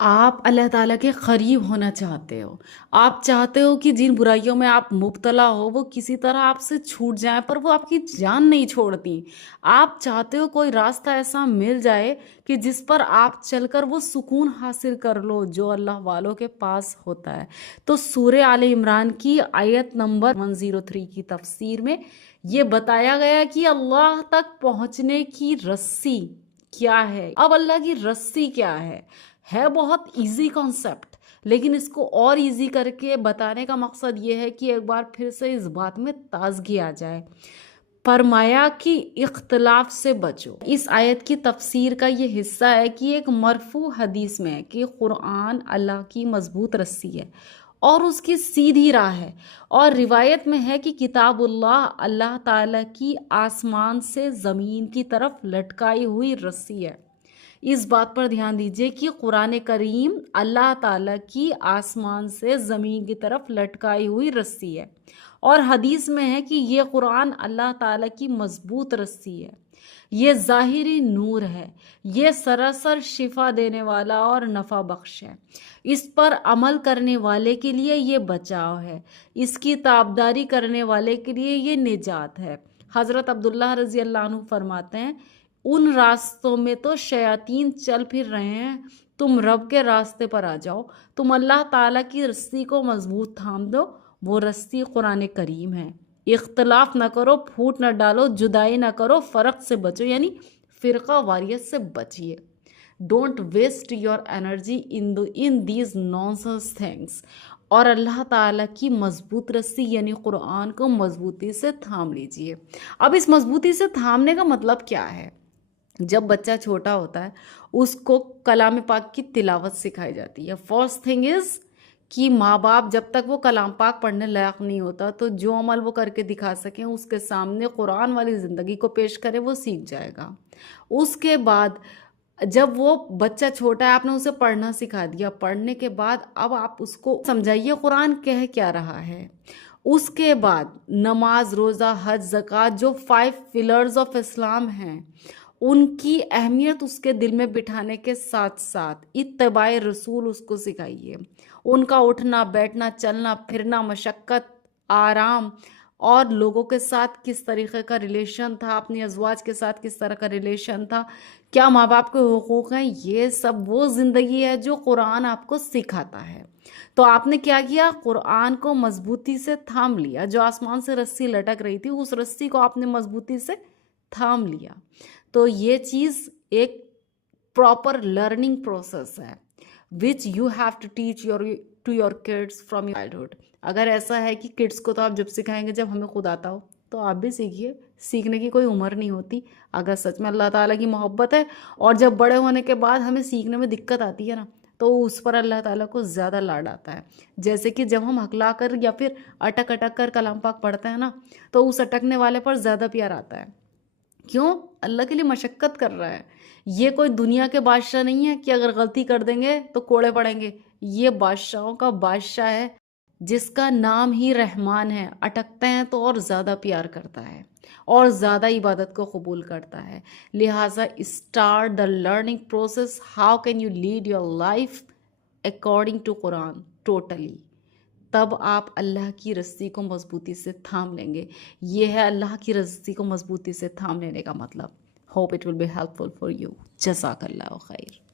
آپ اللہ تعالیٰ کے قریب ہونا چاہتے ہو، آپ چاہتے ہو کہ جن برائیوں میں آپ مبتلا ہو وہ کسی طرح آپ سے چھوٹ جائیں، پر وہ آپ کی جان نہیں چھوڑتی۔ آپ چاہتے ہو کوئی راستہ ایسا مل جائے کہ جس پر آپ چل کر وہ سکون حاصل کر لو جو اللہ والوں کے پاس ہوتا ہے۔ تو سورہ آل عمران کی آیت نمبر 103 کی تفسیر میں یہ بتایا گیا کہ اللہ تک پہنچنے کی رسی کیا ہے۔ اب اللہ کی رسی کیا ہے بہت ایزی کانسیپٹ، لیکن اس کو اور ایزی کر کے بتانے کا مقصد یہ ہے کہ ایک بار پھر سے اس بات میں تازگی آ جائے۔ فرمایا کہ اختلاف سے بچو۔ اس آیت کی تفسیر کا یہ حصہ ہے کہ ایک مرفوع حدیث میں ہے کہ قرآن اللہ کی مضبوط رسی ہے اور اس کی سیدھی راہ ہے، اور روایت میں ہے کہ کتاب اللہ اللہ تعالیٰ کی آسمان سے زمین کی طرف لٹکائی ہوئی رسی ہے۔ اس بات پر دھیان دیجئے کہ قرآن کریم اللہ تعالیٰ کی آسمان سے زمین کی طرف لٹکائی ہوئی رسی ہے، اور حدیث میں ہے کہ یہ قرآن اللہ تعالیٰ کی مضبوط رسی ہے، یہ ظاہری نور ہے، یہ سراسر شفا دینے والا اور نفع بخش ہے، اس پر عمل کرنے والے کے لیے یہ بچاؤ ہے، اس کی تابداری کرنے والے کے لیے یہ نجات ہے۔ حضرت عبداللہ رضی اللہ عنہ فرماتے ہیں، ان راستوں میں تو شیاطین چل پھر رہے ہیں، تم رب کے راستے پر آ جاؤ، تم اللہ تعالیٰ کی رسی کو مضبوط تھام دو، وہ رسی قرآن کریم ہے۔ اختلاف نہ کرو، پھوٹ نہ ڈالو، جدائی نہ کرو، فرق سے بچو، یعنی فرقہ واریت سے بچیے۔ Don't waste your energy in these nonsense things. اور اللہ تعالیٰ کی مضبوط رسی یعنی قرآن کو مضبوطی سے تھام لیجئے۔ اب اس مضبوطی سے تھامنے کا مطلب کیا ہے؟ جب بچہ چھوٹا ہوتا ہے اس کو کلام پاک کی تلاوت سکھائی جاتی ہے۔ فرسٹ تھنگ از کہ ماں باپ جب تک وہ کلام پاک پڑھنے لائق نہیں ہوتا تو جو عمل وہ کر کے دکھا سکیں اس کے سامنے قرآن والی زندگی کو پیش کرے، وہ سیکھ جائے گا۔ اس کے بعد جب وہ بچہ چھوٹا ہے آپ نے اسے پڑھنا سکھا دیا، پڑھنے کے بعد اب آپ اس کو سمجھائیے قرآن کہہ کیا رہا ہے۔ اس کے بعد نماز، روزہ، حج، زکوٰۃ جو 5 پلرز آف اسلام ہیں ان کی اہمیت اس کے دل میں بٹھانے کے ساتھ ساتھ اتباع رسول اس کو سکھائیے۔ ان کا اٹھنا بیٹھنا، چلنا پھرنا، مشقت، آرام، اور لوگوں کے ساتھ کس طریقے کا ریلیشن تھا، اپنی ازواج کے ساتھ کس طرح کا ریلیشن تھا، کیا ماں باپ کے حقوق ہیں، یہ سب وہ زندگی ہے جو قرآن آپ کو سکھاتا ہے۔ تو آپ نے کیا کیا؟ قرآن کو مضبوطی سے تھام لیا، جو آسمان سے رسی لٹک رہی تھی اس رسی کو آپ نے مضبوطی سے تھام لیا۔ تو یہ چیز ایک پراپر لرننگ پروسیس ہے which you have to teach to your kids from your childhood۔ اگر ایسا ہے کہ کڈس کو تو آپ جب سکھائیں گے جب ہمیں خود آتا ہو، تو آپ بھی سیکھیے، سیکھنے کی کوئی عمر نہیں ہوتی اگر سچ میں اللہ تعالیٰ کی محبت ہے۔ اور جب بڑے ہونے کے بعد ہمیں سیکھنے میں دقت آتی ہے نا، تو اس پر اللہ تعالیٰ کو زیادہ لاڈ آتا ہے۔ جیسے کہ جب ہم ہکلا کر یا پھر اٹک اٹک کر کلام پاک پڑھتے ہیں نا، تو اس اٹکنے والے پر زیادہ پیار آتا ہے۔ کیوں؟ اللہ کے لیے مشقت کر رہا ہے۔ یہ کوئی دنیا کے بادشاہ نہیں ہے کہ اگر غلطی کر دیں گے تو کوڑے پڑیں گے۔ یہ بادشاہوں کا بادشاہ ہے جس کا نام ہی رحمان ہے۔ اٹکتے ہیں تو اور زیادہ پیار کرتا ہے اور زیادہ عبادت کو قبول کرتا ہے۔ لہٰذا start the learning process. How can you lead your life according to Quran totally? تب آپ اللہ کی رسی کو مضبوطی سے تھام لیں گے۔ یہ ہے اللہ کی رسی کو مضبوطی سے تھام لینے کا مطلب۔ Hope it will be helpful for you. جزاک اللہ خیر۔